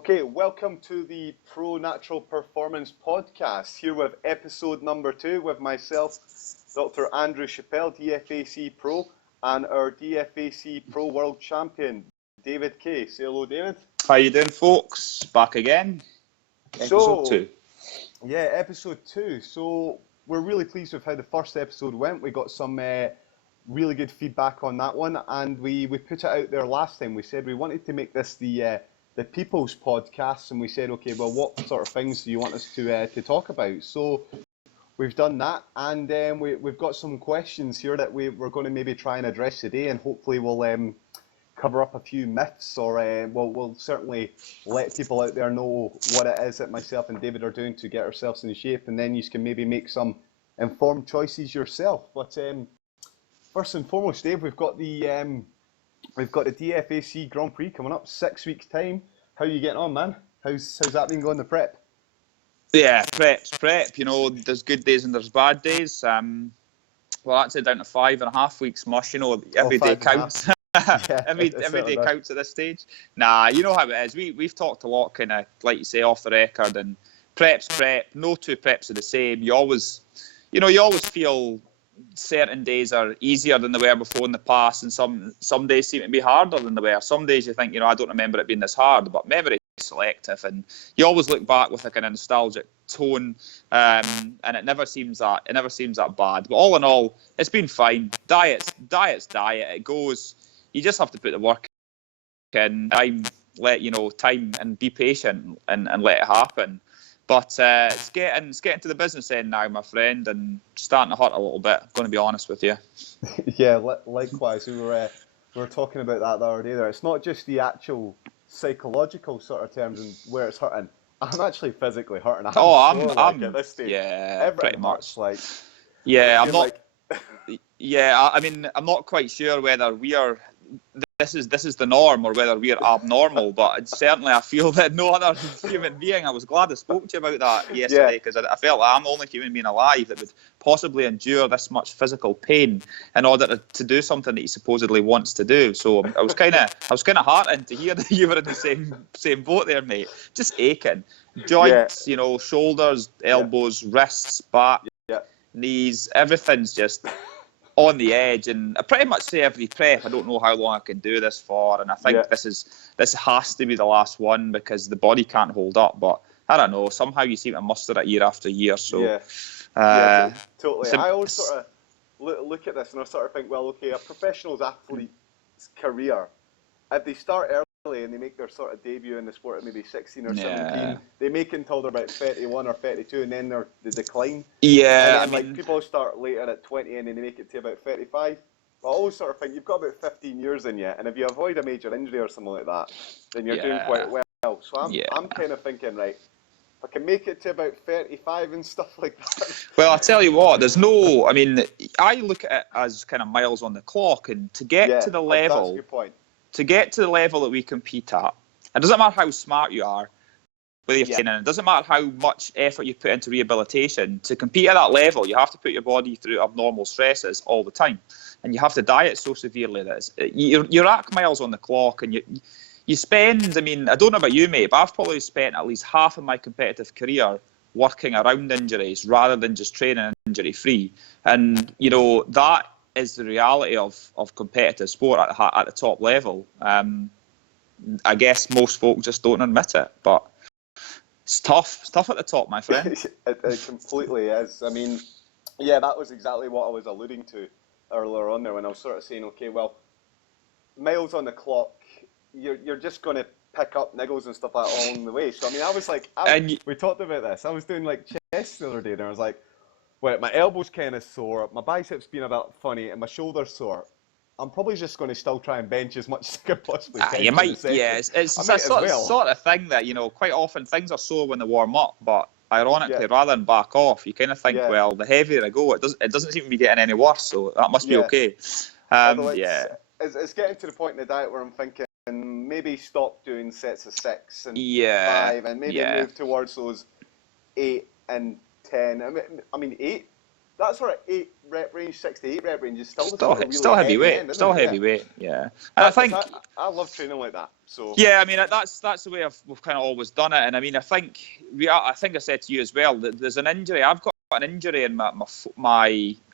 Okay, welcome to the ProNatural Performance Podcast, here with episode number 2 with myself, Dr. Andrew Chappell, DFAC Pro, and our DFAC Pro World Champion, David Kaye. Say hello, David. How you doing, folks? Back again. Episode 2. Yeah, episode 2. So we're really pleased with how the first episode went. We got some really good feedback on that one, and we put it out there last time. We said we wanted to make this the People's Podcast, and we said, okay, well, what sort of things do you want us to talk about? So we've done that, and we've got some questions here that we're going to maybe try and address today, and hopefully we'll cover up a few myths, or we'll certainly let people out there know what it is that myself and David are doing to get ourselves in shape, and then you can maybe make some informed choices yourself. But first and foremost, Dave, we've got the DFAC Grand Prix coming up, 6 weeks' time. How are you getting on, man? How's that been going, the prep? Yeah, prep. You know, there's good days and there's bad days. Well, that's it down to 5.5 weeks, mush. You know, every day counts. Yeah, every day counts at this stage. Nah, you know how it is. We've talked a lot, kind of like you say, off the record, and prep's prep. No two preps are the same. You always feel certain days are easier than they were before in the past, and some days seem to be harder than they were. Some days you think, I don't remember it being this hard, but memory is selective, and you always look back with a kind of nostalgic tone, and it never seems that bad. But all in all, it's been fine. Diet's diet. It goes. You just have to put the work in, time and be patient and let it happen. But it's getting to the business end now, my friend, and starting to hurt a little bit. I'm going to be honest with you. Yeah, likewise. We were talking about that the other day. There, it's not just the actual psychological sort of terms and where it's hurting. I'm actually physically hurting. I'm at this stage. Yeah, pretty much. Yeah, I'm not. Yeah, I mean, I'm not quite sure whether we are. This is the norm, or whether we're abnormal, but certainly I feel that no other human being. I was glad I spoke to you about that yesterday, because I felt like I'm the only human being alive that would possibly endure this much physical pain in order to do something that he supposedly wants to do. So I was kind of heartened to hear that you were in the same boat there, mate. Just aching, joints, shoulders, elbows, wrists, back, knees, everything's just on the edge, and I pretty much say every prep, I don't know how long I can do this for, and I think this has to be the last one because the body can't hold up. But I don't know, somehow you seem to muster it year after year. So totally. I always sort of look at this and I sort of think, well, okay, a professional athlete's career, if they start early and they make their sort of debut in the sport at maybe 16 or 17, they make it until they're about 31 or 32, and then they decline. Yeah, and then people start later at 20 and then they make it to about 35. I always sort of think you've got about 15 years in you, and if you avoid a major injury or something like that, then you're doing quite well. So I'm kind of thinking, right, if I can make it to about 35 and stuff like that. Well, I tell you what, I look at it as kind of miles on the clock, and to get to the level. That's a good point. To get to the level that we compete at, it doesn't matter how smart you are with your training, it doesn't matter how much effort you put into rehabilitation. To compete at that level, you have to put your body through abnormal stresses all the time, and you have to diet so severely that you rack miles on the clock, and you spend. I mean, I don't know about you, mate, but I've probably spent at least half of my competitive career working around injuries rather than just training injury free, and that is the reality of competitive sport at the top level. I guess most folk just don't admit it, but it's tough at the top, my friend. It completely is. I mean, that was exactly what I was alluding to earlier on there when I was sort of saying, okay, well, miles on the clock, you're just going to pick up niggles and stuff like that along the way. So, I mean, I was like, we talked about this. I was doing like chest the other day, and I was like, well, my elbow's kind of sore, my biceps being a bit funny, and my shoulder's sore. I'm probably just going to still try and bench as much as I can possibly can. You might, it's a sort of thing that, quite often things are sore when they warm up, but ironically, rather than back off, you kind of think, well, the heavier I go, it doesn't seem to be getting any worse, so that must be okay. It's getting to the point in the diet where I'm thinking, maybe stop doing sets of 6 and 5, and maybe move towards those 8 and 10. I mean 8 that sort of 8 rep range, 6 to 8 rep range is still the Still, sort of really still heavyweight. end, Still isn't it? heavyweight. Yeah. And I think I love training like that. So yeah, I mean that's the way we've kind of always done it. And I mean I think I said to you as well that there's an injury. I've got an injury in my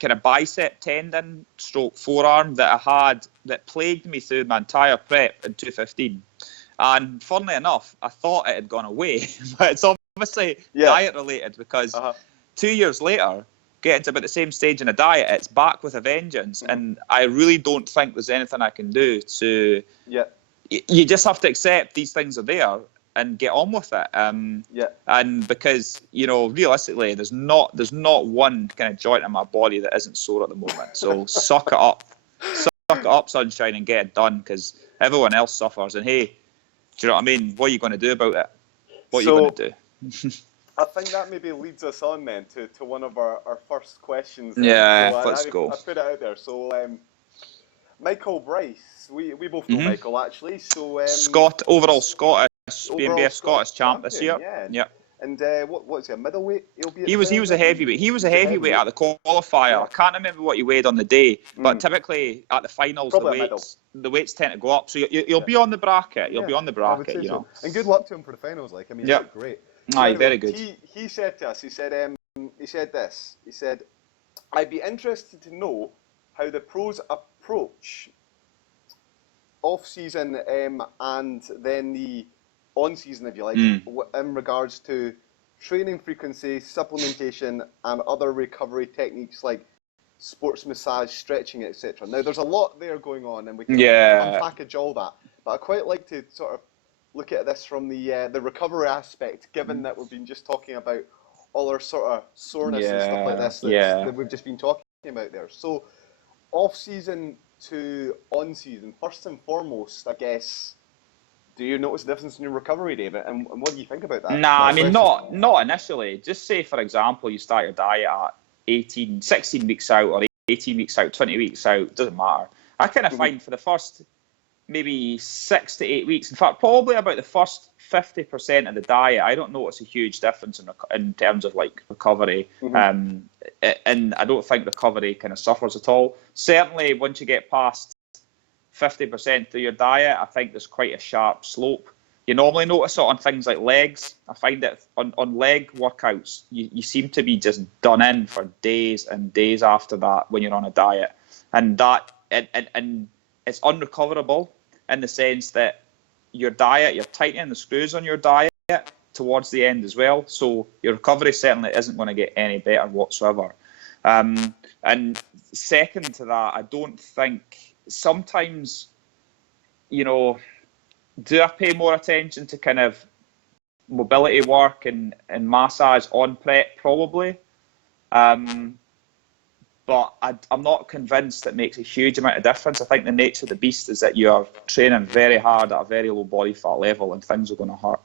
kind of bicep tendon stroke forearm that I had that plagued me through my entire prep in 2015. And funnily enough, I thought it had gone away, but it's obviously diet related because 2 years later, getting to about the same stage in a diet, it's back with a vengeance. And I really don't think there's anything I can do to. You just have to accept these things are there and get on with it. And because realistically, there's not one kind of joint in my body that isn't sore at the moment. So suck it up, sunshine, and get it done because everyone else suffers. And hey, do you know what I mean? What are you going to do about it? What are you going to do? I think that maybe leads us on then to one of our first questions. Yeah, so let's go. I put it out there. So Michael Bryce, we both know Michael actually. So overall Scottish BNBF Scottish champ this year. Yeah. And what's he, a middleweight? He was a heavyweight. He was a heavyweight at the qualifier. Yeah. I can't remember what he weighed on the day, but typically at the finals, the weights tend to go up. So you'll be on the bracket. You'll be on the bracket, you know. And good luck to him for the finals. Like, I mean, he looked great. Aye, very good. He said to us, he said this. He said, I'd be interested to know how the pros approach off-season and then the on-season, if you like, in regards to training frequency, supplementation, and other recovery techniques like sports massage, stretching, etc. Now, there's a lot there going on, and we can unpackage all that. But I quite like to sort of look at this from the recovery aspect, given that we've been just talking about all our sort of soreness and stuff like this that we've just been talking about there. So, off-season to on-season, first and foremost, I guess, do you notice the difference in your recovery, David? And what do you think about that? Nah, I mean, not initially. Just say, for example, you start your diet at 16 weeks out or 18 weeks out, 20 weeks out, doesn't matter. I kind of find for the first maybe 6 to 8 weeks, in fact, probably about the first 50% of the diet, I don't notice a huge difference in terms of like recovery. And I don't think recovery kind of suffers at all. Certainly, once you get past 50% through your diet, I think there's quite a sharp slope. You normally notice it on things like legs. I find that on leg workouts, you seem to be just done in for days and days after that when you're on a diet. And it's unrecoverable in the sense that your diet, you're tightening the screws on your diet towards the end as well. So your recovery certainly isn't going to get any better whatsoever. And second to that, I don't think sometimes, do I pay more attention to kind of mobility work and massage on prep? Probably. But I'm not convinced it makes a huge amount of difference. I think the nature of the beast is that you're training very hard at a very low body fat level and things are going to hurt.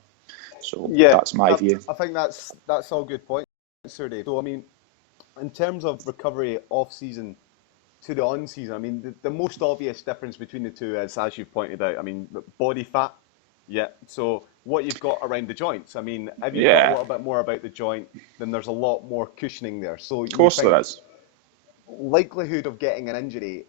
So that's my view. I think that's all good points, Sir Dave. So, I mean, in terms of recovery off-season to the on-season, I mean, the most obvious difference between the two is, as you've pointed out, I mean, body fat. Yeah. So what you've got around the joints, I mean, if you know a little bit more about the joint, then there's a lot more cushioning there. So of course there is. Likelihood of getting an injury,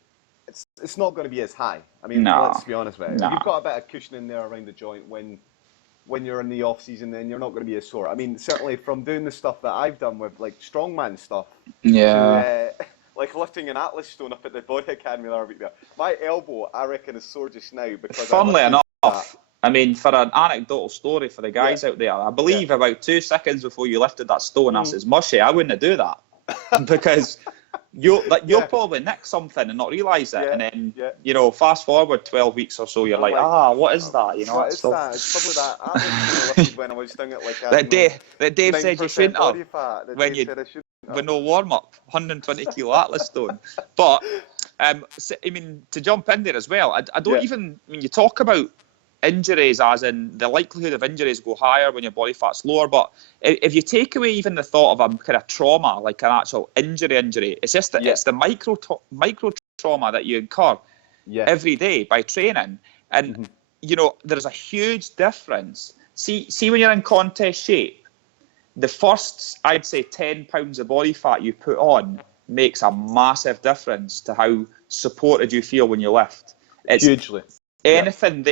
it's not going to be as high. I mean, let's be honest with it. If you've got a bit of cushioning there around the joint when you're in the off-season, then you're not going to be as sore. I mean, certainly from doing the stuff that I've done with, like, strongman stuff, like lifting an Atlas stone up at the Body Academy the other week there. My elbow, I reckon, is sore just now because funnily enough, I mean, for an anecdotal story for the guys out there, I believe about 2 seconds before you lifted that stone, I says, Mushy, I wouldn't do that. Because you'll probably nick something and not realise it. And then, fast forward 12 weeks or so, you're like, what is that? What is that? It's probably that Atlas I lifted when I was doing it like that Dave said you shouldn't have when you with no warm-up, 120 kilo Atlas stone. But, I mean, to jump in there as well, I don't even, I mean, you talk about injuries as in the likelihood of injuries go higher when your body fat's lower, but if you take away even the thought of a kind of trauma, like an actual injury, it's just that it's the micro trauma that you incur every day by training. And, there's a huge difference. See when you're in contest shape, the first, I'd say, 10 pounds of body fat you put on makes a massive difference to how supported you feel when you lift. It's hugely. anything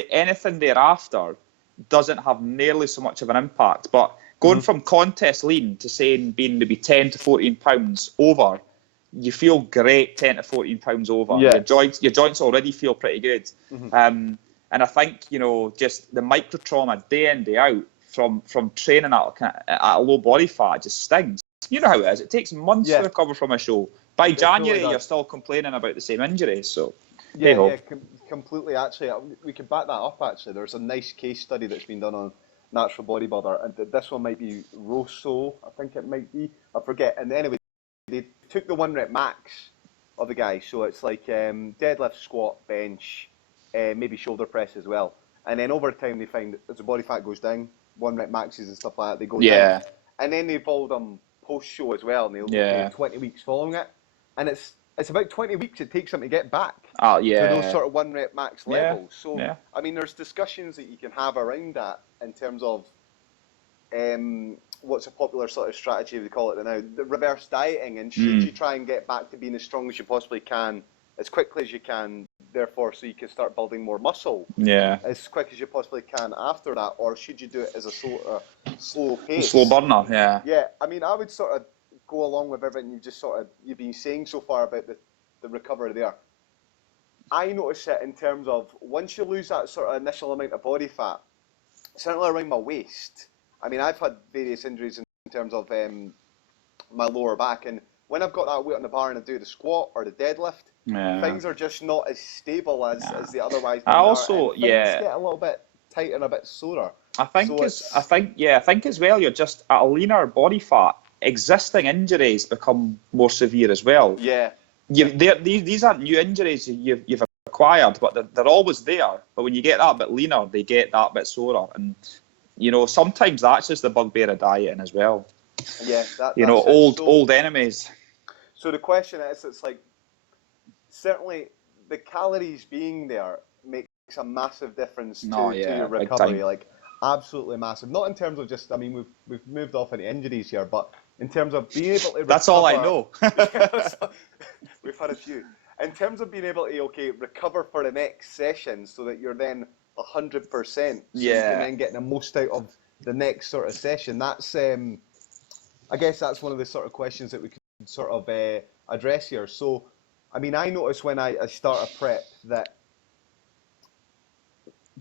thereafter doesn't have nearly so much of an impact. But going from contest lean to saying being maybe 10 to 14 pounds over, you feel great 10 to 14 pounds over. Yeah. Your joints already feel pretty good. And I think, just the micro trauma day in, day out from training at a low body fat just stings. You know how it is. It takes months to recover from a show. By January, you're still complaining about the same injuries. So, completely. Actually, we can back that up. Actually, there's a nice case study that's been done on Natural Bodybuilder, and this one might be Rosso. I think it might be. I forget. And anyway, they took the 1 rep max of the guy. So it's like deadlift, squat, bench, maybe shoulder press as well. And then over time, they find that as the body fat goes down, 1 rep maxes and stuff like that, they go down. And then they followed them post-show as well, and they'll do 20 weeks following it. And it's about 20 weeks it takes them to get back to those sort of 1 rep max levels. So, I mean, there's discussions that you can have around that in terms of what's a popular sort of strategy, we call it now, the reverse dieting. And should you try and get back to being as strong as you possibly can, as quickly as you can, therefore, so you can start building more muscle as quick as you possibly can after that, or should you do it as a slow pace? Slow burner, Yeah, I mean, I would sort of go along with everything you've been saying so far about the recovery there. I notice it in terms of once you lose that sort of initial amount of body fat, certainly around my waist. I mean, I've had various injuries in terms of my lower back, and when I've got that weight on the bar and I do the squat or the deadlift, things are just not as stable as they otherwise I also, things get a little bit tighter and a bit sorer. I think as well, you're just at a leaner body fat. Existing injuries become more severe as well. Yeah. These aren't new injuries you've acquired, but they're always there. But when you get that bit leaner, they get that bit sorer. And, sometimes that's just the bugbear of dieting as well. Yeah. Old enemies. So the question is, it's like, certainly the calories being there makes a massive difference to your recovery. Like, absolutely massive. Not in terms of just, I mean, we've moved off into injuries here, but in terms of being able to recover. That's all I know. We've had a few. In terms of being able to, recover for the next session so that you're then 100%. So you can then get the most out of the next sort of session. That's, I guess that's one of the sort of questions that we could sort of address here. So, I mean, I notice when I start a prep that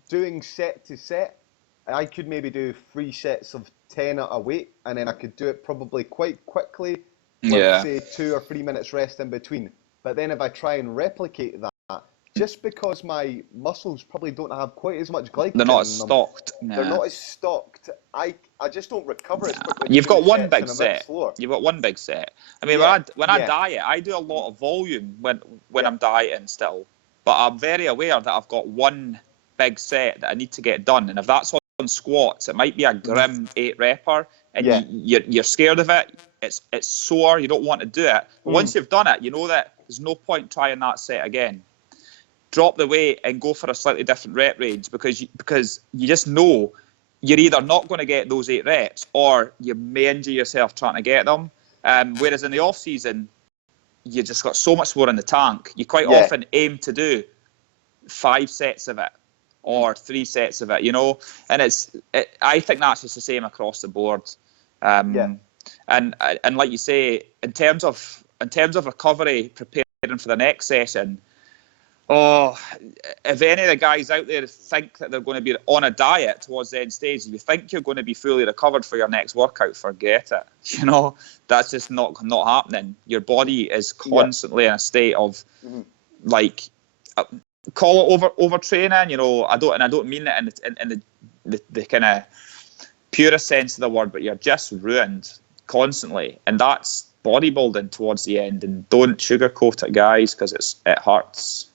doing set to set, I could maybe do 3 sets of 10 at a weight, and then I could do it probably quite quickly with, say, 2 or 3 minutes rest in between. But then if I try and replicate that, just because my muscles probably don't have quite as much glycogen, they're not as stocked. They're not as stocked. I just don't recover as quickly. You've got one big set. You've got one big set. I mean, when I diet, I do a lot of volume when I'm dieting still. But I'm very aware that I've got one big set that I need to get done. And if that's on squats, it might be a grim 8-repper, and you're scared of it. It's sore. You don't want to do it. But once you've done it, you know that there's no point trying that set again. Drop the weight and go for a slightly different rep range because you just know you're either not going to get those 8 reps or you may injure yourself trying to get them. Whereas in the off season, you just got so much more in the tank. You quite often aim to do 5 sets of it or 3 sets of it, and I think that's just the same across the board. And like you say, in terms of recovery, preparing for the next session. Oh, if any of the guys out there think that they're going to be on a diet towards the end stage, if you think you're going to be fully recovered for your next workout, forget it. That's just not happening. Your body is constantly in a state of call it overtraining. I don't mean it in the kind of purest sense of the word, but you're just ruined constantly, and that's bodybuilding towards the end. And don't sugarcoat it, guys, because it hurts.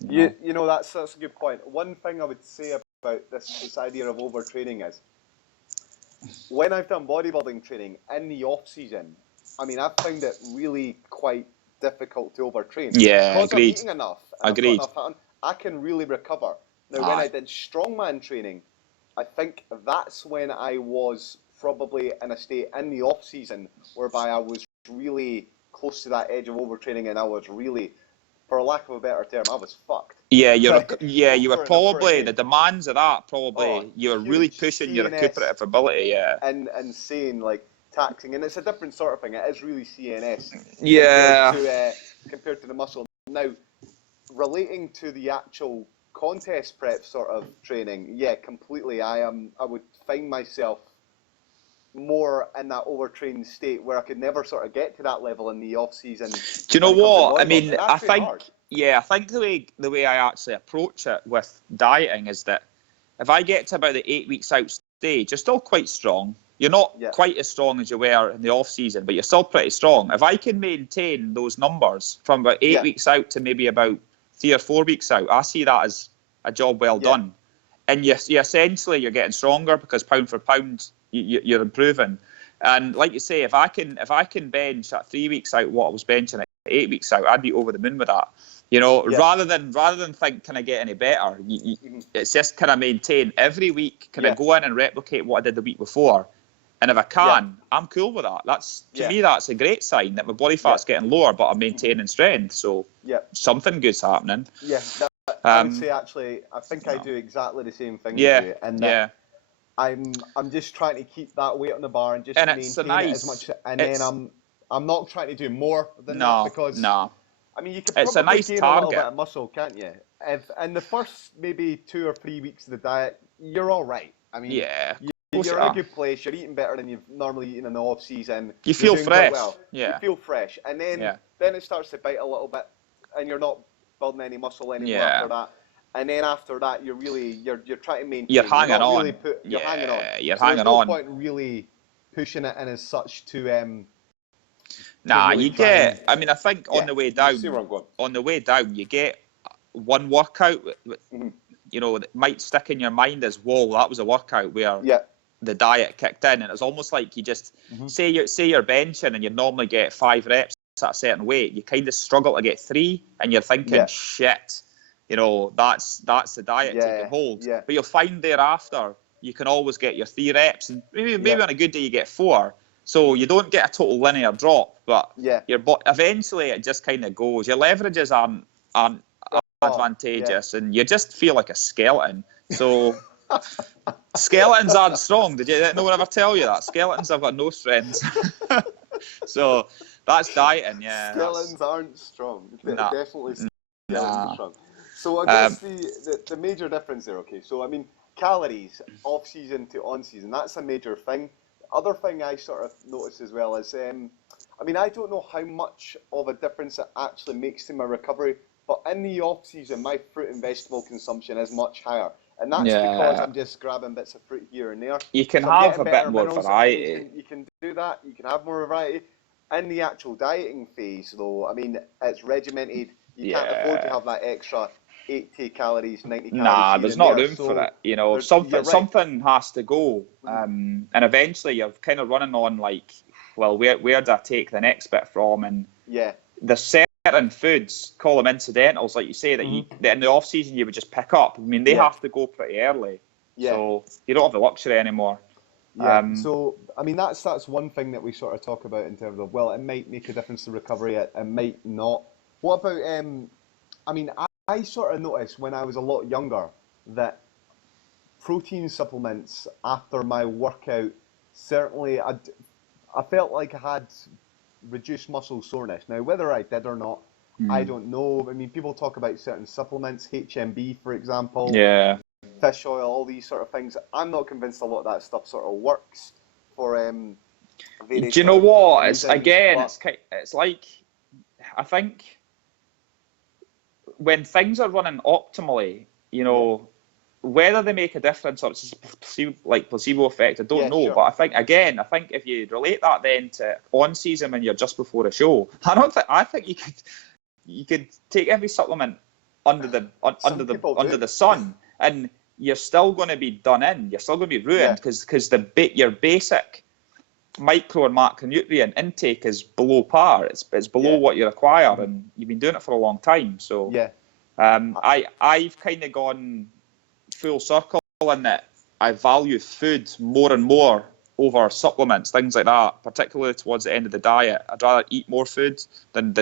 That's a good point. One thing I would say about this idea of overtraining is, when I've done bodybuilding training in the off season, I mean, I've found it really quite difficult to overtrain. Yeah, because agreed. I'm eating enough. Agreed. I can really recover. Now, when I did strongman training, I think that's when I was probably in a state in the off season whereby I was really close to that edge of overtraining, and I was really, for lack of a better term, I was fucked. Yeah, you were For a number of probably, the days. demands of that, probably, you were really Huge pushing your CNS recuperative ability, yeah. and insane, like, taxing, and it's a different sort of thing. It is really CNS Yeah. compared to the muscle. Now, relating to the actual contest prep sort of training, yeah, completely. I would find myself more in that overtrained state where I could never sort of get to that level in the off season. Do you know what? I mean, I think, hard. yeah, I think the way I actually approach it with dieting is that if I get to about the 8 weeks out stage, you're still quite strong. You're not quite as strong as you were in the off season, but you're still pretty strong. If I can maintain those numbers from about 8 weeks out to maybe about 3 or 4 weeks out, I see that as a job well done. And you essentially you're getting stronger because pound for pound you're improving. And like you say, if I can bench at 3 weeks out what I was benching at 8 weeks out, I'd be over the moon with that. You know, rather than think, can I get any better? It's just, can I maintain every week? Can I go in and replicate what I did the week before? And if I can, I'm cool with that. That's to me, that's a great sign that my body fat's getting lower, but I'm maintaining strength. So something good's happening. Yeah, I would say actually, I think I do exactly the same thing as you, and that I'm just trying to keep that weight on the bar and just maintain it as much. And then I'm not trying to do more than that because I mean, you could probably gain a little bit of muscle, can't you? If in the first maybe 2 or 3 weeks of the diet, you're all right. I mean, you're in a good place. You're eating better than you've normally eaten in the off season. You feel fresh. Well. Yeah. You feel fresh, and then it starts to bite a little bit, and you're not building any muscle anymore after that. And then after that, you're trying to maintain. You're hanging on. You're hanging on. You're so hanging there's no on. point really pushing it in as such to. Nah, you get. I mean, I think on the way down, you get one workout. You know, that might stick in your mind as, whoa, that was a workout where the diet kicked in, and it's almost like you just say you're benching and you normally get 5 reps at a certain weight. You kind of struggle to get 3, and you're thinking, shit, you know, that's the diet taking hold. But you'll find thereafter you can always get your 3 reps, and maybe on a good day you get 4. So you don't get a total linear drop, but eventually it just kind of goes. Your leverages aren't advantageous, and you just feel like a skeleton. So skeletons aren't strong. Did no one ever tell you that? Skeletons have got no strength. So that's dieting, Skeletons aren't strong. Definitely skeletons are strong. So I guess the major difference there, okay, so I mean, calories, off-season to on-season, that's a major thing. Other thing I sort of notice as well is, I mean, I don't know how much of a difference it actually makes to my recovery, but in the off-season, my fruit and vegetable consumption is much higher. And that's because I'm just grabbing bits of fruit here and there. You can have a bit more variety. You can do that. You can have more variety. In the actual dieting phase, though, I mean, it's regimented. You can't afford to have that extra 80 calories, 90 calories. Nah, there's not room for it. You know, something has to go. And eventually you're kind of running on like, well, where do I take the next bit from? And there's certain foods, call them incidentals, like you say, that that in the off season you would just pick up. I mean, they have to go pretty early. So you don't have the luxury anymore. So, I mean, that's one thing that we sort of talk about in terms of, well, it might make a difference to recovery, it might not. What about, I mean, I sort of noticed when I was a lot younger that protein supplements after my workout, certainly I felt like I had reduced muscle soreness. Now, whether I did or not, I don't know. I mean, people talk about certain supplements, HMB, for example. Fish oil, all these sort of things. I'm not convinced a lot of that stuff sort of works for various. Do you know what? It's like, I think when things are running optimally, you know, whether they make a difference or it's just placebo effect, I don't know. But I think if you relate that then to on season when you're just before a show, I think you could take every supplement under the sun, and you're still going to be done in. You're still going to be ruined because your basic micro and macronutrient intake is below par. It's below what you require, and you've been doing it for a long time. So I've kind of gone full circle in that I value food more and more over supplements, things like that, particularly towards the end of the diet. I'd rather eat more food than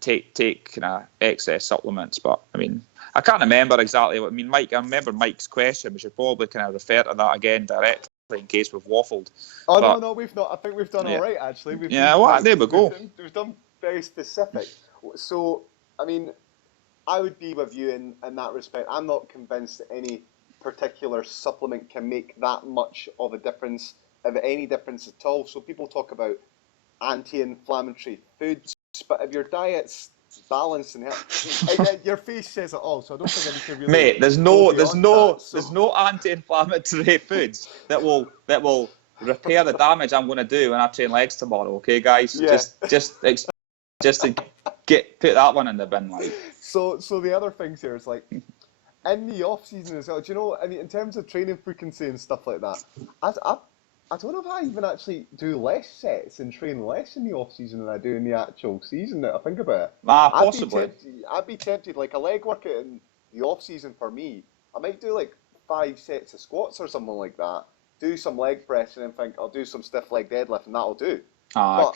take kind of excess supplements. But I mean, I can't remember exactly what I mean. Mike, I remember Mike's question. We should probably kind of refer to that again directly in case we've waffled. Oh, but, no, we've not. I think we've done all right, actually. There we go. We've done very specific. So, I mean, I would be with you in that respect. I'm not convinced that any particular supplement can make that much of a difference, of any difference at all. So people talk about anti-inflammatory foods, but if your diet's balanced and healthy, your face says it all. So I don't think I need to really. Mate, there's no anti-inflammatory foods that will repair the damage I'm going to do when I train legs tomorrow. Okay, guys, yeah. just to put that one in the bin, like. So the other things here is like in the off season as well. Do you know? I mean, in terms of training frequency and stuff like that, I don't know if I even actually do less sets and train less in the off season than I do in the actual season. Now I think about it. Possibly. I'd be tempted, like a leg workout in the off season for me. I might do like 5 sets of squats or something like that. Do some leg press and then think I'll do some stiff leg deadlift and that'll do. But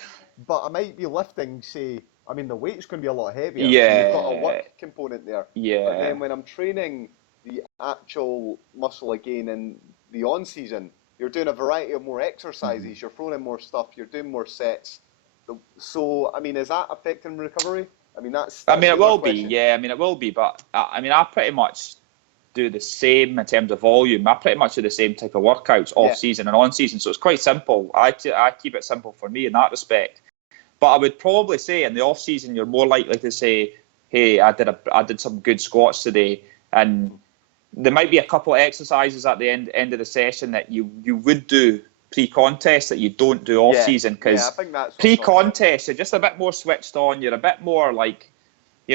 I might be lifting, say, I mean, the weight's going to be a lot heavier. Yeah. You've got a work component there. Yeah. But then when I'm training the actual muscle again in the on-season, you're doing a variety of more exercises, you're throwing in more stuff, you're doing more sets. So, I mean, is that affecting recovery? I mean, that's it will be, yeah. I mean, it will be, but I pretty much do the same in terms of volume. I pretty much do the same type of workouts off-season and on-season, so it's quite simple. I keep it simple for me in that respect. But I would probably say in the off season you're more likely to say, "Hey, I did some good squats today," and there might be a couple of exercises at the end of the session that you would do pre-contest that you don't do off season, because pre-contest you're just a bit more switched on. You're a bit more like, I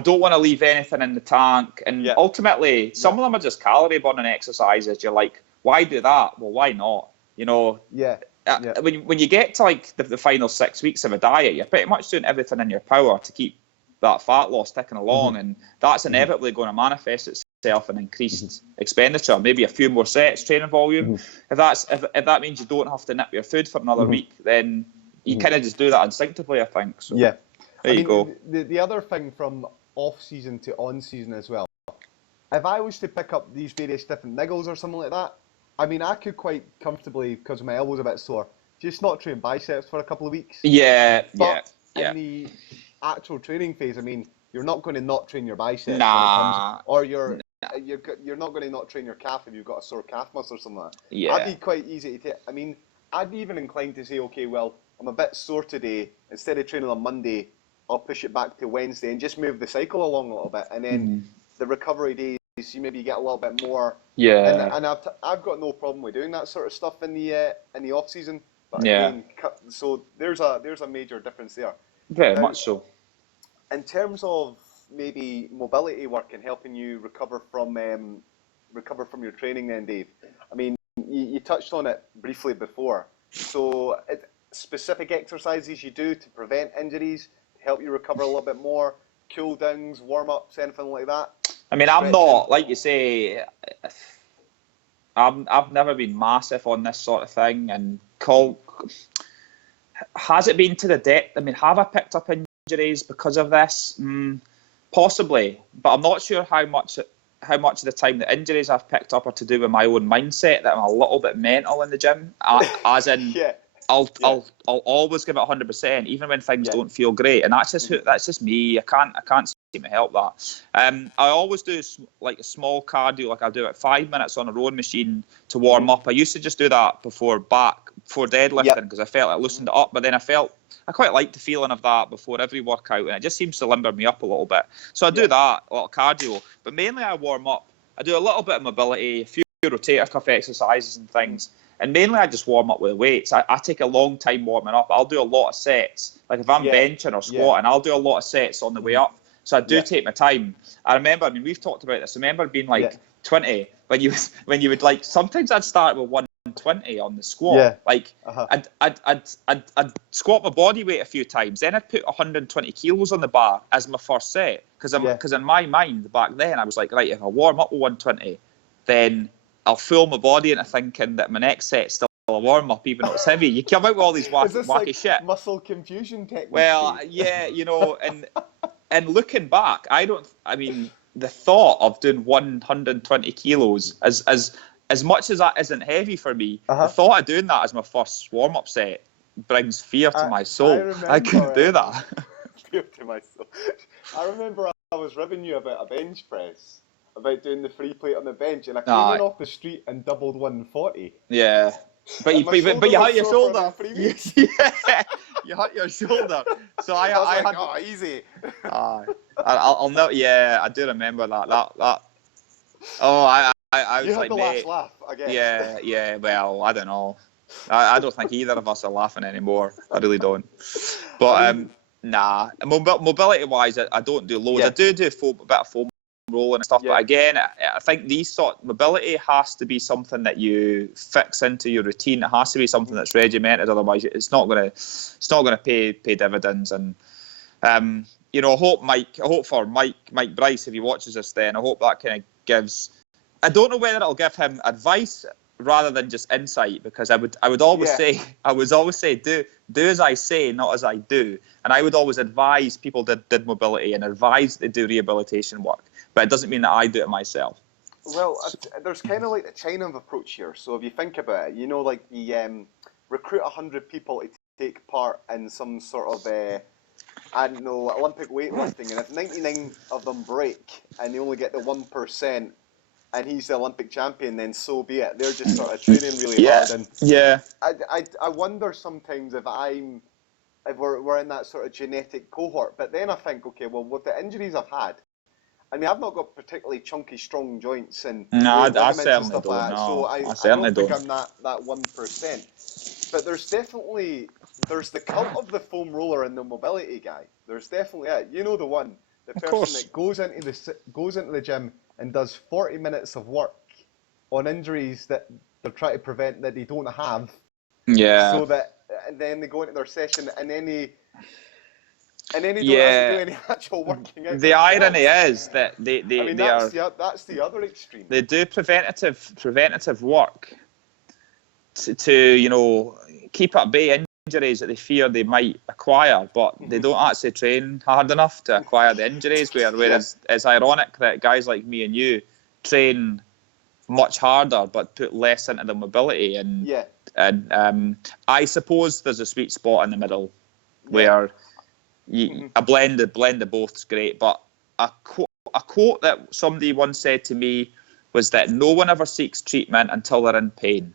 don't want to leave anything in the tank, and ultimately some of them are just calorie burning exercises. You're like, why do that? Well, why not? When you get to like the final 6 weeks of a diet, you're pretty much doing everything in your power to keep that fat loss ticking along, and that's inevitably going to manifest itself in increased expenditure, maybe a few more sets, training volume. If that means you don't have to nip your food for another week, then you kind of just do that instinctively, I think. So there you go. The other thing from off season to on season as well, if I was to pick up these various different niggles or something like that, I mean, I could quite comfortably, because my elbow's a bit sore, just not train biceps for a couple of weeks. Yeah. In the actual training phase, I mean, you're not going to not train your biceps. Or you're not going to not train your calf if you've got a sore calf muscle or something like that. Yeah. I'd be quite easy to take. I mean, I'd be even inclined to say, okay, well, I'm a bit sore today. Instead of training on Monday, I'll push it back to Wednesday and just move the cycle along a little bit. And then the recovery days, you maybe get a little bit more. Yeah. And I've got no problem with doing that sort of stuff in the off season. But again, so there's a major difference there. Very much so. In terms of maybe mobility work and helping you recover from your training, then Dave. I mean, you touched on it briefly before. So, specific exercises you do to prevent injuries, to help you recover a little bit more, cool downs, warm ups, anything like that. I mean, I'm not, like you say, I've never been massive on this sort of thing, and has it been to the depth? I mean, have I picked up injuries because of this? Possibly, but I'm not sure how much of the time the injuries I've picked up are to do with my own mindset, that I'm a little bit mental in the gym, as in I'll always give it 100%, even when things don't feel great, and that's just me. I can't seem to help that. I always do like a small cardio, like I'll do it 5 minutes on a rowing machine to warm up. I used to just do that before deadlifting because I felt it loosened it up, but then I quite like the feeling of that before every workout, and it just seems to limber me up a little bit. So I do that, a lot of cardio, but mainly I warm up. I do a little bit of mobility, a few rotator cuff exercises and things, and mainly I just warm up with weights. I take a long time warming up. I'll do a lot of sets. Like if I'm benching or squatting, I'll do a lot of sets on the way up. So I do take my time. I remember, we've talked about this. I remember being like 20 when you would like, sometimes I'd start with 120 on the squat. Like I'd squat my body weight a few times. Then I'd put 120 kilos on the bar as my first set. Because in my mind back then, I was like, right, if I warm up with 120, then I'll fool my body into thinking that my next set's still a warm-up, even though it's heavy. You come out with all these wacky like shit. Muscle confusion techniques? Well, yeah, and looking back, the thought of doing 120 kilos, as much as that isn't heavy for me, the thought of doing that as my first warm-up set brings fear to my soul. I couldn't do that. Fear to my soul. I remember I was ribbing you about a bench press, about doing the free plate on the bench, and I came in off the street and doubled 140. Yeah. But you hurt your shoulder. You hurt your shoulder. So I was had. Oh, easy. I'll know. Yeah, I do remember that. Oh, I was you like, had the mate. last laugh, I guess. Yeah. Well, I don't know. I don't think either of us are laughing anymore. I really don't. But nah. Mobility-wise, I don't do loads. I do a bit of foam rolling and stuff, but again, I think mobility has to be something that you fix into your routine. It has to be something that's regimented, otherwise it's not gonna pay dividends. And I hope for Mike Bryce, if he watches this, then I hope that kind of gives. I don't know whether it'll give him advice rather than just insight, because I would always say do as I say, not as I do. And I would always advise people that did mobility and advise they do rehabilitation work. But it doesn't mean that I do it myself. Well, there's kind of like the China approach here. So if you think about it, like the recruit 100 people to take part in some sort of, Olympic weightlifting, and if 99 of them break and they only get the 1%, and he's the Olympic champion, then so be it. They're just sort of training really hard. And I wonder sometimes if we're in that sort of genetic cohort. But then I think, okay, well, with the injuries I've had, I've not got particularly chunky, strong joints and I certainly and stuff don't. like that. So I don't think I'm that 1%. But there's the cult of the foam roller and the mobility guy. There's definitely it. You know the one, the person that goes into the gym and does 40 minutes of work on injuries that they're trying to prevent that they don't have. Yeah. So that, and then they go into their session and then they don't actually do any actual working out. The irony is that that's the other extreme. They do preventative work to keep at bay injuries that they fear they might acquire, but they don't actually train hard enough to acquire the injuries. Whereas it's ironic that guys like me and you train much harder but put less into the mobility. And I suppose there's a sweet spot in the middle where a blend of both is great. But a quote that somebody once said to me was that no one ever seeks treatment until they're in pain.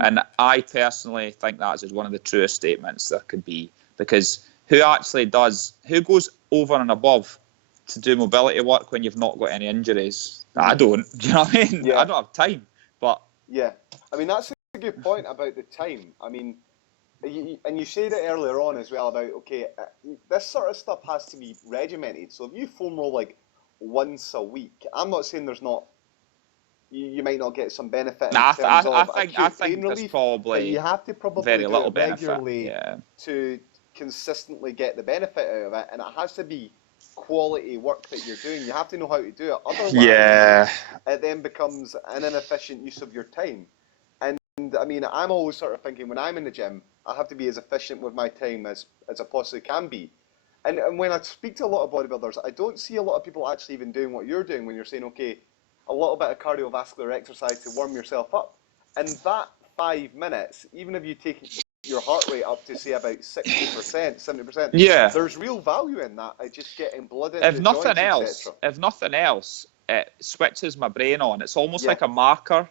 And I personally think that is one of the truest statements there could be, because who goes over and above to do mobility work when you've not got any injuries? I don't. Do you know what I mean? I don't have time. But that's a good point about the time. And you said it earlier on as well about, this sort of stuff has to be regimented. So if you foam roll like once a week, I'm not saying there's not, you might not get some benefit in terms of acute pain relief, but you have to probably very do little it regularly benefit, to consistently get the benefit out of it, and it has to be quality work that you're doing. You have to know how to do it, otherwise it then becomes an inefficient use of your time. And I'm always sort of thinking, when I'm in the gym, I have to be as efficient with my time as I possibly can be. And when I speak to a lot of bodybuilders, I don't see a lot of people actually even doing what you're doing when you're saying, a little bit of cardiovascular exercise to warm yourself up. And that 5 minutes, even if you take your heart rate up to say about 60%, 70%, there's real value in that. Just getting blood into the joints, etc. If nothing else, it switches my brain on. It's almost like a marker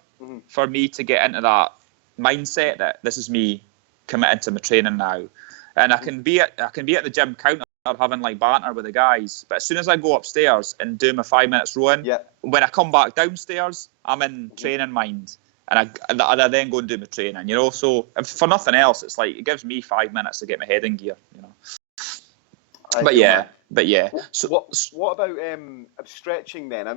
for me to get into that mindset that this is me committed to my training now. And I can be at the gym counter having like banter with the guys, but as soon as I go upstairs and do my 5 minutes rowing, when I come back downstairs, I'm in training mind, and I then go and do my training. So if for nothing else, it's like it gives me 5 minutes to get my head in gear. But yeah. So what about stretching then?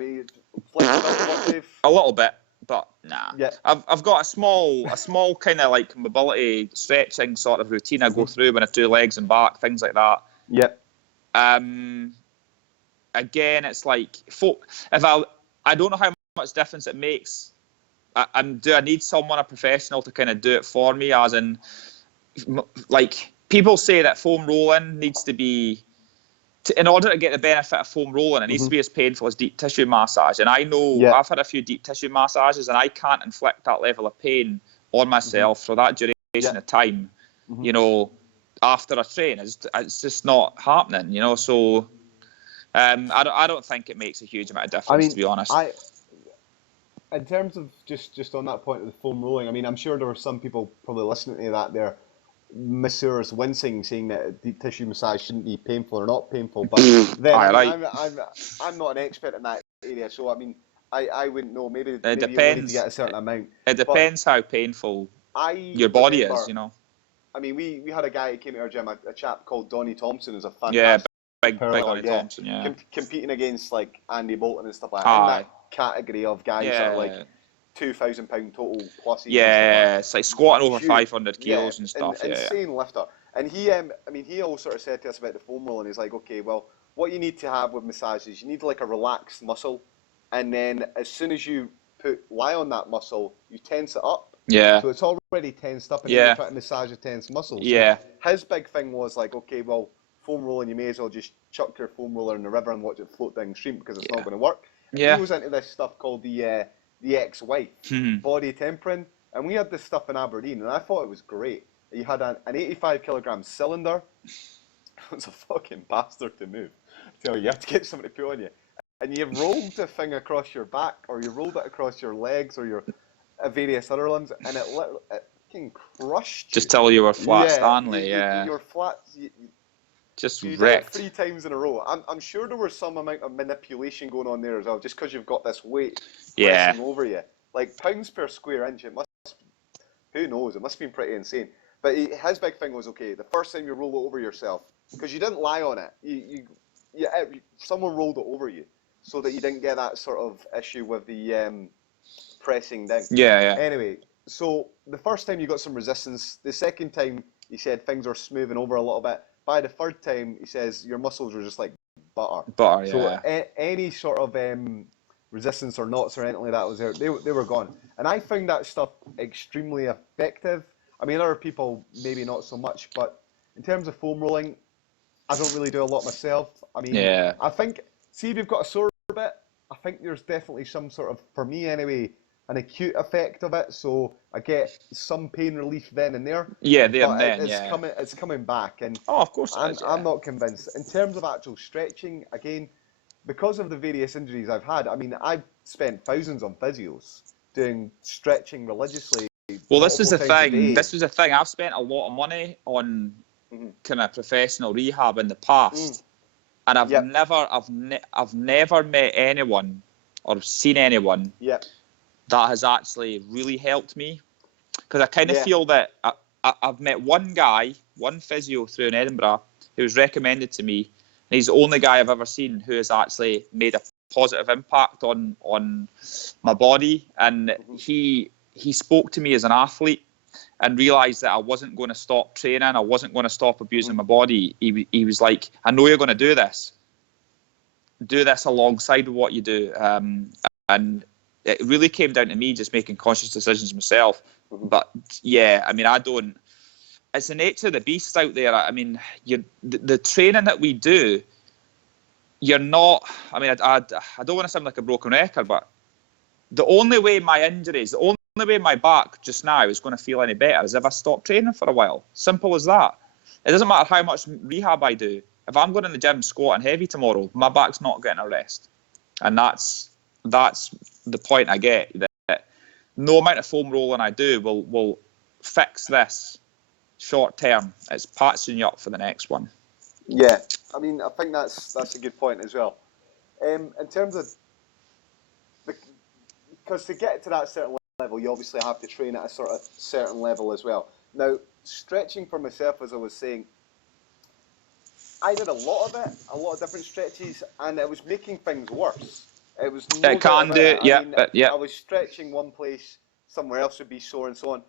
Flexibility, a little bit, but nah. I've got a small kind of like mobility stretching sort of routine I go through when I do legs and back, things like that. Again, it's like if I don't know how much difference it makes. Do I need someone, a professional, to kind of do it for me? As in, like, people say that foam rolling needs to be, in order to get the benefit of foam rolling, it needs to be as painful as deep tissue massage. And I know I've had a few deep tissue massages, and I can't inflict that level of pain on myself for that duration of time, you know, after a train. It's just not happening, you know. So I don't think it makes a huge amount of difference, to be honest. In terms of just on that point of the foam rolling, I mean, I'm sure there are some people probably listening to that there, masseurs wincing, saying that deep tissue massage shouldn't be painful or not painful. But then I'm not an expert in that area, so I mean, I wouldn't know. Maybe you only need to get a certain amount. It depends how painful your body is, you know. I mean, we had a guy who came to our gym, a chap called Donnie Thompson, who's a fantastic big Donnie Thompson, competing against like Andy Bolton and stuff like that. In that category of guys that are like £2,000 total plus. Yeah, it's like squatting over 500 kilos and stuff. Insane lifter. And he, I mean, he all sort of said to us about the foam rolling. He's like, okay, well, what you need to have with massages, you need like a relaxed muscle, and then as soon as you lie on that muscle, you tense it up. Yeah. So it's already tensed up, and then you try to massage a tense muscle. Yeah. So his big thing was like, okay, well, foam rolling, you may as well just chuck your foam roller in the river and watch it float downstream because it's not going to work. Yeah. He was into this stuff called the ex-wife, body tempering, and we had this stuff in Aberdeen, and I thought it was great. You had an 85 kilogram cylinder. It was a fucking bastard to move. I tell you, you have to get somebody to put on you. And you rolled the thing across your back, or you rolled it across your legs, or your various other limbs, and it fucking crushed you. Just till you were flat, Stanley, You were flat. Just you wrecked. Did it 3 times in a row. I'm sure there was some amount of manipulation going on there as well, just because you've got this weight pressing over you. Like pounds per square inch, it must, who knows, it must have been pretty insane. But his big thing was, okay, the first time you roll it over yourself, because you didn't lie on it, someone rolled it over you, so that you didn't get that sort of issue with the pressing down. Yeah. Anyway, so the first time you got some resistance, the second time he said things were smoothing over a little bit. By the third time, he says your muscles were just like butter. So any sort of resistance or knots or anything like that was there, they were gone. And I found that stuff extremely effective. I mean, other people maybe not so much, but in terms of foam rolling, I don't really do a lot myself. I mean, I think, see if you've got a sore bit, I think there's definitely some sort of, for me anyway, an acute effect of it, so I get some pain relief then and there. Yeah, then. It's coming back, and of course I'm not convinced. In terms of actual stretching, again, because of the various injuries I've had, I mean, I've spent thousands on physios doing stretching religiously. Well, this is the thing. This is the thing. I've spent a lot of money on kind of professional rehab in the past, and I've never met anyone or seen anyone that has actually really helped me, because I kind of feel that I've met one physio through in Edinburgh who was recommended to me, and he's the only guy I've ever seen who has actually made a positive impact on my body, and he spoke to me as an athlete and realised that I wasn't going to stop training, I wasn't going to stop abusing my body. He was like, I know you're going to do this alongside what you do, and it really came down to me just making conscious decisions myself. But yeah, I mean, it's the nature of the beast out there. I mean, the training that we do, you're not, I mean, I don't want to sound like a broken record, but the only way my injuries, the only way my back just now is going to feel any better is if I stop training for a while. Simple as that. It doesn't matter how much rehab I do. If I'm going in the gym squatting heavy tomorrow, my back's not getting a rest. And that's the point I get, that no amount of foam rolling I do will fix this short term. It's patching you up for the next one. Yeah, I mean, I think that's a good point as well. In terms of, because to get to that certain level, you obviously have to train at a sort of certain level as well. Now, stretching for myself, as I was saying, I did a lot of different stretches, and it was making things worse. It was no it can do, I was stretching one place, somewhere else would be sore and so on.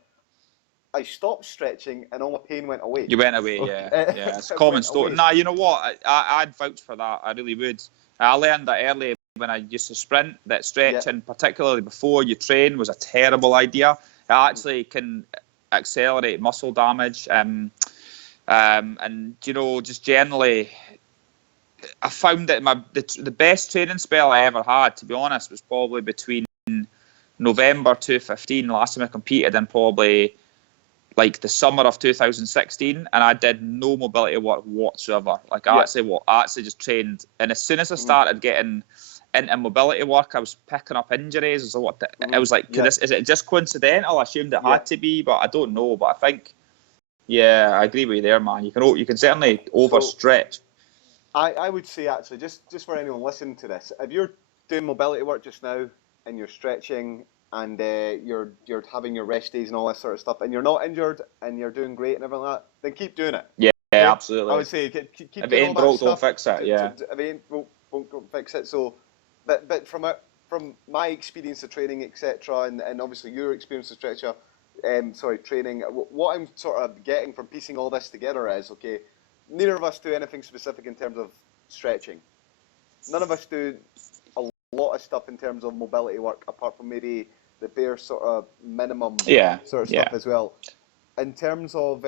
I stopped stretching and all my pain went away. You went away, yeah. It's a common story. Nah, you know what? I'd vouch for that. I really would. I learned that early when I used to sprint that stretching, particularly before you train, was a terrible idea. It actually can accelerate muscle damage. And you know, just generally, I found that the best training spell I ever had, to be honest, was probably between November 2015, last time I competed, and probably like the summer of 2016, and I did no mobility work whatsoever. Like I actually just trained, and as soon as I started getting into mobility work, I was picking up injuries. So I was like, is it just coincidental? I assumed it had to be, but I don't know. But I think, I agree with you there, man. You can certainly overstretch. I would say, actually, just for anyone listening to this, if you're doing mobility work just now and you're stretching and you're having your rest days and all that sort of stuff, and you're not injured and you're doing great and everything like that, then keep doing it. Yeah, okay? Absolutely. I would say keep if doing it ain't all broke, that don't stuff. fix it. If it ain't broke, don't fix it. So, but from my experience of training, etc., and obviously your experience of training, what I'm sort of getting from piecing all this together is, okay, neither of us do anything specific in terms of stretching. None of us do a lot of stuff in terms of mobility work, apart from maybe the bare sort of minimum sort of stuff as well. In terms of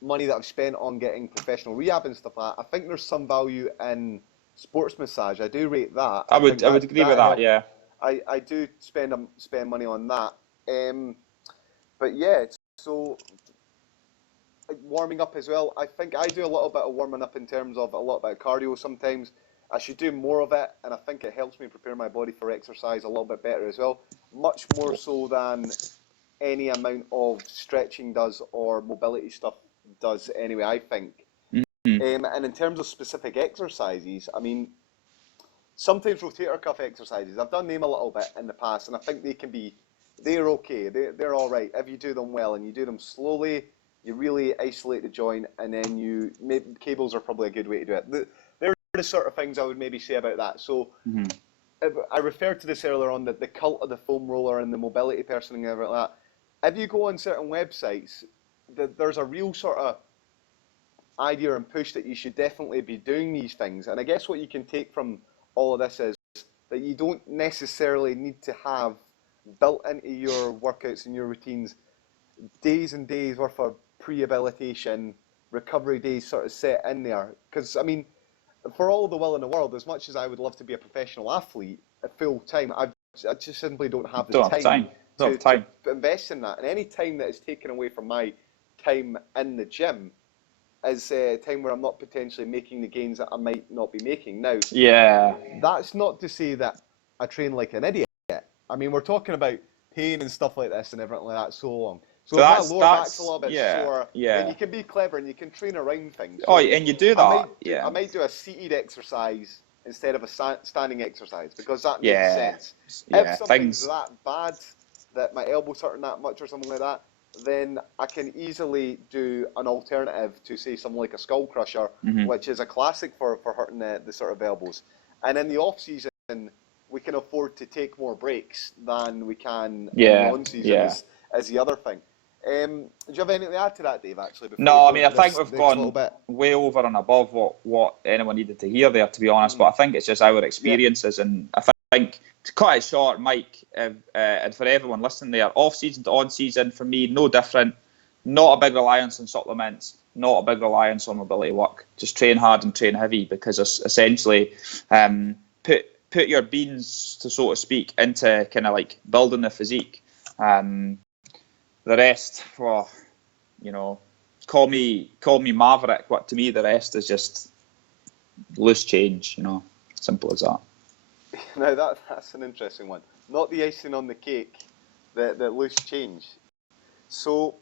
money that I've spent on getting professional rehab and stuff like that, I think there's some value in sports massage. I do rate that. I would agree with that. Yeah. I do spend money on that. But yeah, so warming up as well. I think I do a little bit of warming up in terms of a lot about cardio sometimes. I should do more of it, and I think it helps me prepare my body for exercise a little bit better as well. Much more so than any amount of stretching does or mobility stuff does anyway, I think. And in terms of specific exercises, I mean, sometimes rotator cuff exercises, I've done them a little bit in the past, and I think they're okay. They're all right if you do them well and you do them slowly. You really isolate the joint, and then cables are probably a good way to do it. They're the sort of things I would maybe say about that. So I referred to this earlier on, the cult of the foam roller and the mobility person and everything like that. If you go on certain websites, there's a real sort of idea and push that you should definitely be doing these things. And I guess what you can take from all of this is that you don't necessarily need to have built into your workouts and your routines days and days worth of prehabilitation, recovery days sort of set in there. Because, I mean, for all the will in the world, as much as I would love to be a professional athlete full time, I just simply don't have the time to invest in that. And any time that is taken away from my time in the gym is time where I'm not potentially making the gains that I might not be making. Now, that's not to say that I train like an idiot. I mean, we're talking about pain and stuff like this and everything like that so long. So if my lower back's a little bit sore, then you can be clever and you can train around things. So and you do that. I might do a seated exercise instead of a standing exercise because that makes sense. If something's that bad that my elbow's hurting that much or something like that, then I can easily do an alternative to, say, something like a skull crusher, which is a classic for hurting the sort of elbows. And in the off-season, we can afford to take more breaks than we can in the on-season is the other thing. Do you have anything to add to that, Dave, actually? No, I mean, I think we've gone way over and above what anyone needed to hear there, to be honest, but I think it's just our experiences, and I think, to cut it short, Mike, and for everyone listening there, off-season to on-season, for me, no different. Not a big reliance on supplements, not a big reliance on mobility work. Just train hard and train heavy, because essentially put your beans, so to speak, into kind of like building the physique. The rest, well, call me maverick, but to me the rest is just loose change. Simple as that. Now that's an interesting one. Not the icing on the cake, the loose change. So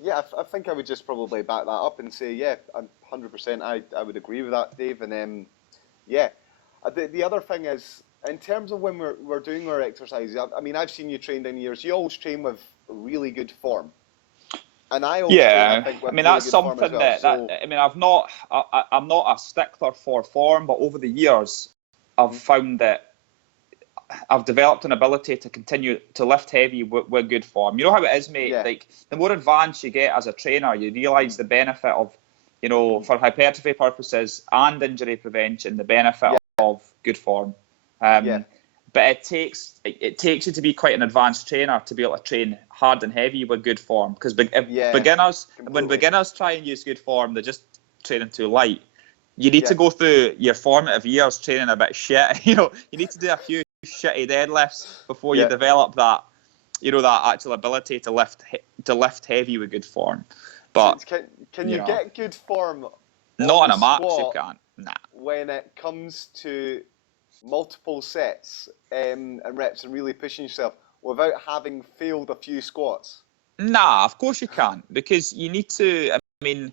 yeah, I think I would just probably back that up and say 100%. I would agree with that, Dave. And the other thing is, in terms of when we're doing our exercises, I mean, I've seen you train down the years. You always train with really good form, and I always train, I think, with that's really something good form as well. I mean, I'm not a stickler for form, but over the years, I've found that I've developed an ability to continue to lift heavy with good form. You know how it is, mate. Like, the more advanced you get as a trainer, you realise the benefit of you know, for hypertrophy purposes and injury prevention, the benefit of good form. But it takes you to be quite an advanced trainer to be able to train hard and heavy with good form. Because when beginners try and use good form, they're just training too light. You need to go through your formative years training a bit shit. You know, you need to do a few shitty deadlifts before you develop that, you know, that actual ability to lift heavy with good form. But can you get good form? Not on a max, you can't. Nah. When it comes to multiple sets and reps and really pushing yourself without having failed a few squats? Nah, of course you can't, because you need to. I mean,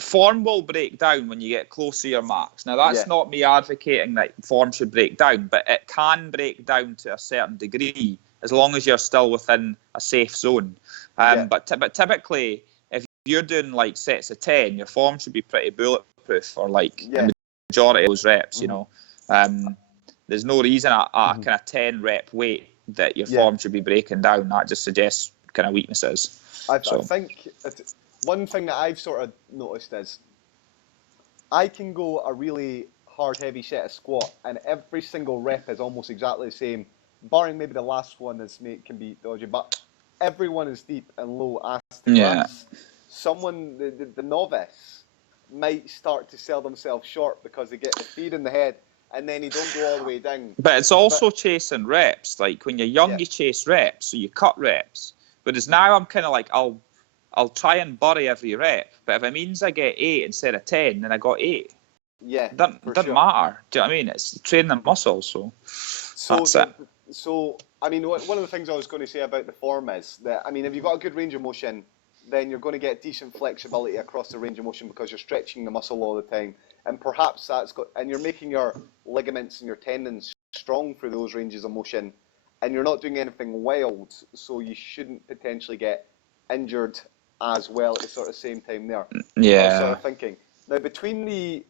form will break down when you get close to your max. Now, that's not me advocating that form should break down, but it can break down to a certain degree as long as you're still within a safe zone. But typically, if you're doing like sets of 10, your form should be pretty bulletproof for like the majority of those reps, you know. There's no reason at a kind of 10 rep weight that your form should be breaking down. That just suggests kind of weaknesses. I think one thing that I've sort of noticed is I can go a really hard, heavy set of squat, and every single rep is almost exactly the same, barring maybe the last one can be dodgy, but everyone is deep and low as to class. Someone, the novice, might start to sell themselves short because they get the feed in the head, and then you don't go all the way down. But it's also chasing reps. Like when you're young, you chase reps, so you cut reps. Whereas now I'm kind of like, I'll try and bury every rep, but if it means I get 8 instead of 10, then I got 8. Yeah, it doesn't matter. Do you know what I mean? It's training the muscles, so that's it. So, I mean, one of the things I was going to say about the form is that, I mean, if you've got a good range of motion, then you're going to get decent flexibility across the range of motion because you're stretching the muscle all the time. And perhaps and you're making your ligaments and your tendons strong for those ranges of motion, and you're not doing anything wild, so you shouldn't potentially get injured as well at the sort of same time there. Yeah. I was sort of thinking. Now, between the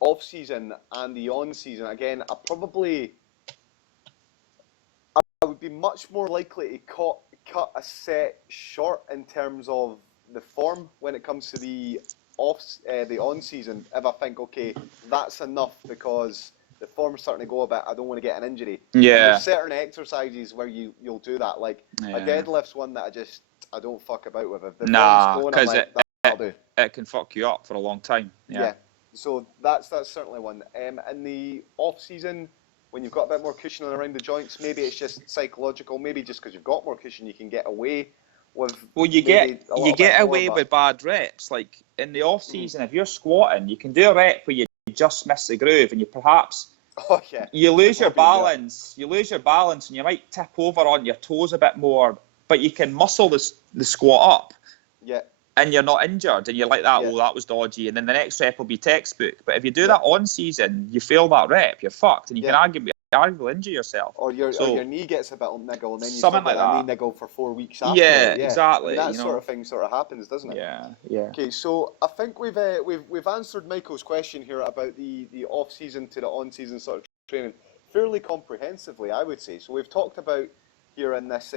off-season and the on-season, again, I would be much more likely to cut a set short in terms of the form when it comes to the on-season. If I think, okay, that's enough because the form's starting to go a bit, I don't want to get an injury. Yeah. And there's certain exercises where you'll do that. Like a deadlift's one that I don't fuck about with. If the form's going, I'm like, that'll do. It can fuck you up for a long time. Yeah. So that's certainly one. In the off-season, when you've got a bit more cushion around the joints, maybe it's just psychological. Maybe just because you've got more cushion, you can get away with. Well, you get away with bad reps. Like in the off season, if you're squatting, you can do a rep where you just miss the groove, and you perhaps you lose your balance. You lose your balance, and you might tip over on your toes a bit more, but you can muscle the squat up. Yeah. And you're not injured, and you're like that. Oh, that was dodgy, and then the next rep will be textbook. But if you do that on season, you fail that rep, you're fucked, and you can arguably injure yourself. Or your knee gets a bit of niggle, and then you something like a knee niggle for 4 weeks after. Yeah, exactly. And that sort of thing sort of happens, doesn't it? Yeah. Okay, so I think we've answered Michael's question here about the off season to the on season sort of training fairly comprehensively, I would say. So we've talked about here in this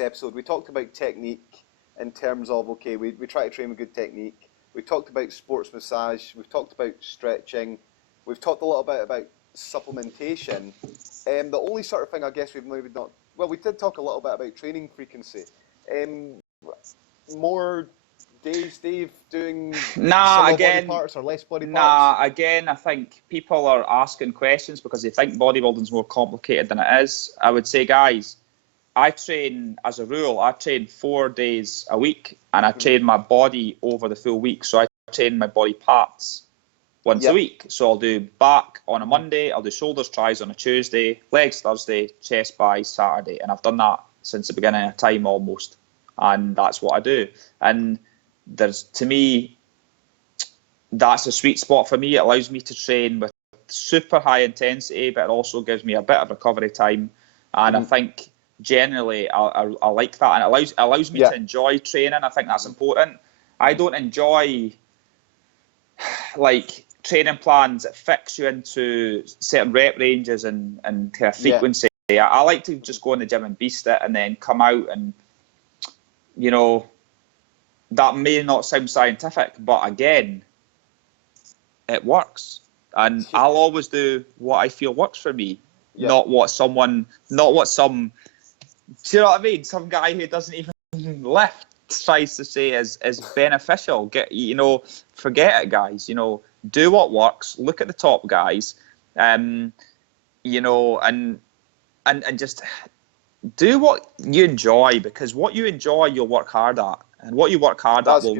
episode, we talked about technique. In terms of, okay, we try to train with good technique. We talked about sports massage. We've talked about stretching. We've talked a little bit about supplementation. The only sort of thing I guess we've maybe not... Well, we did talk a little bit about training frequency. More days, Dave, doing body parts or less body parts? Again, I think people are asking questions because they think bodybuilding's more complicated than it is. I would say, guys, I train, as a rule, 4 days a week, and I train my body over the full week. So I train my body parts once a week. So I'll do back on a Monday, I'll do shoulders, tries on a Tuesday, legs Thursday, chest, buys Saturday. And I've done that since the beginning of time almost. And that's what I do. And to me, that's a sweet spot for me. It allows me to train with super high intensity, but it also gives me a bit of recovery time. And I think... generally, I like that, and it allows me to enjoy training. I think that's important. I don't enjoy like training plans that fix you into certain rep ranges and kind of frequency. I like to just go in the gym and beast it, and then come out and that may not sound scientific, but again, it works. And I'll always do what I feel works for me, not what some, do you know what I mean? Some guy who doesn't even lift tries to say is beneficial. Forget it, guys. Do what works. Look at the top guys, and just do what you enjoy, because what you enjoy, you'll work hard at, and what you work hard at will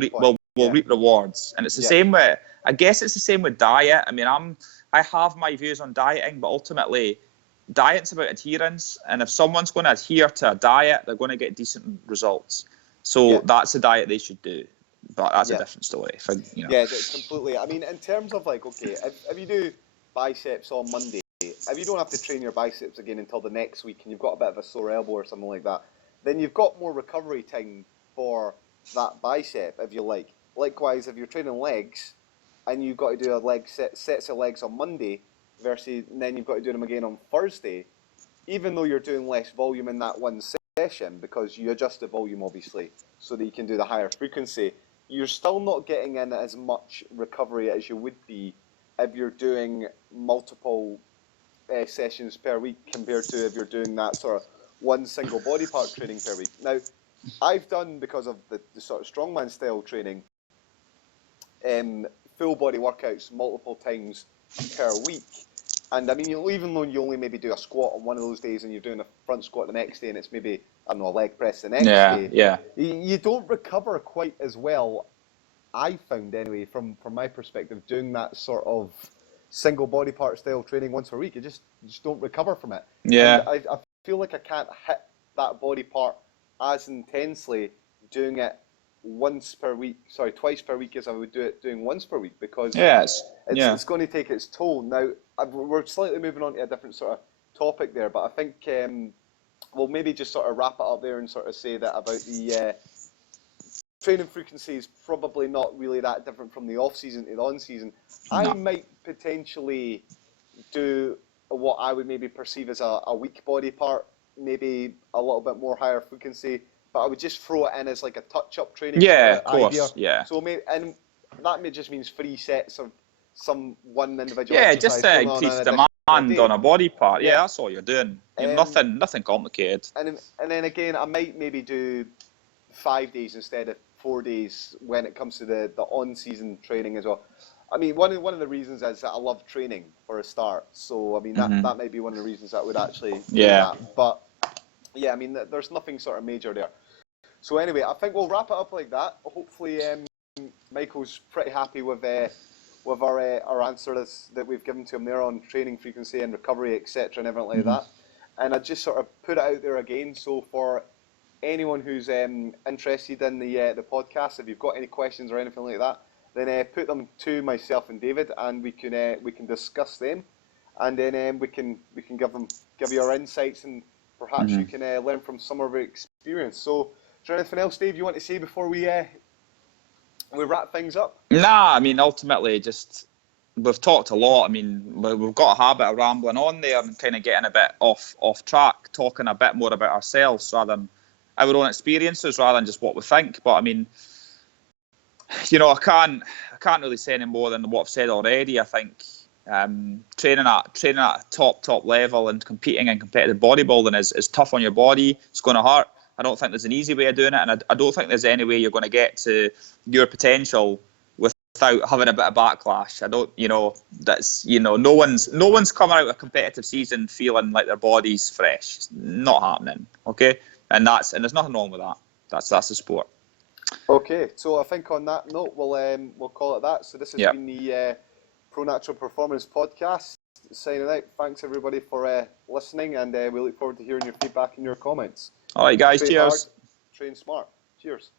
reap rewards. And it's the same with, I guess it's the same with diet. I mean, I have my views on dieting, but ultimately, diet's about adherence, and if someone's going to adhere to a diet, they're going to get decent results. So that's the diet they should do. But that's a different story. Yeah, completely. I mean, in terms of like, okay, if you do biceps on Monday, if you don't have to train your biceps again until the next week, and you've got a bit of a sore elbow or something like that, then you've got more recovery time for that bicep, if you like. Likewise, if you're training legs, and you've got to do sets of legs on Monday, versus and then you've got to do them again on Thursday, even though you're doing less volume in that one session, because you adjust the volume obviously so that you can do the higher frequency, you're still not getting in as much recovery as you would be if you're doing multiple sessions per week compared to if you're doing that sort of one single body part training per week. Now, I've done, because of the sort of strongman style training, full body workouts multiple times per week. And I mean, even though you only maybe do a squat on one of those days and you're doing a front squat the next day and it's maybe, I don't know, a leg press the next day, you don't recover quite as well, I found anyway, from my perspective, doing that sort of single body part style training once a week. You just don't recover from it. Yeah. And I feel like I can't hit that body part as intensely doing it twice per week as I would do it doing once per week, because it's going to take its toll. Now, we're slightly moving on to a different sort of topic there, but I think we'll maybe just sort of wrap it up there and sort of say that about the training frequency is probably not really that different from the off-season to the on-season. No. I might potentially do what I would maybe perceive as a weak body part, maybe a little bit more higher frequency, but I would just throw it in as like a touch-up training. Yeah, of course. Idea. Yeah. So and that just means 3 sets of some one individual. Yeah, just to increase demand on a body part. Yeah, that's all you're doing. Nothing complicated. And then again, I might maybe do 5 days instead of 4 days when it comes to the on-season training as well. I mean, one of the reasons is that I love training for a start. So I mean, that might be one of the reasons that I would actually do that. But yeah, I mean, there's nothing sort of major there. So anyway, I think we'll wrap it up like that. Hopefully, Michael's pretty happy with our answers that we've given to him there on training frequency and recovery, etc., and everything like that. And I just sort of put it out there again. So for anyone who's interested in the podcast, if you've got any questions or anything like that, then put them to myself and David, and we can discuss them, and then we can give you our insights, and perhaps you can learn from some of our experience. So, is there anything else, Dave, you want to say before we wrap things up? Nah, I mean, ultimately, just we've talked a lot. I mean, we've got a habit of rambling on there and kind of getting a bit off track, talking a bit more about ourselves rather than our own experiences, rather than just what we think. But I mean, I can't really say any more than what I've said already. I think training at a top level and competing in competitive bodybuilding is tough on your body. It's going to hurt. I don't think there's an easy way of doing it, and I don't think there's any way you're going to get to your potential without having a bit of backlash. I don't, no one's coming out of a competitive season feeling like their body's fresh. It's not happening. Okay, and there's nothing wrong with that. That's the sport. Okay, so I think on that note, we'll call it that. So this has been the ProNatural Performance Podcast. Signing out. Thanks everybody for listening, and we look forward to hearing your feedback and your comments. All right, guys. Train cheers. Hard, train smart. Cheers.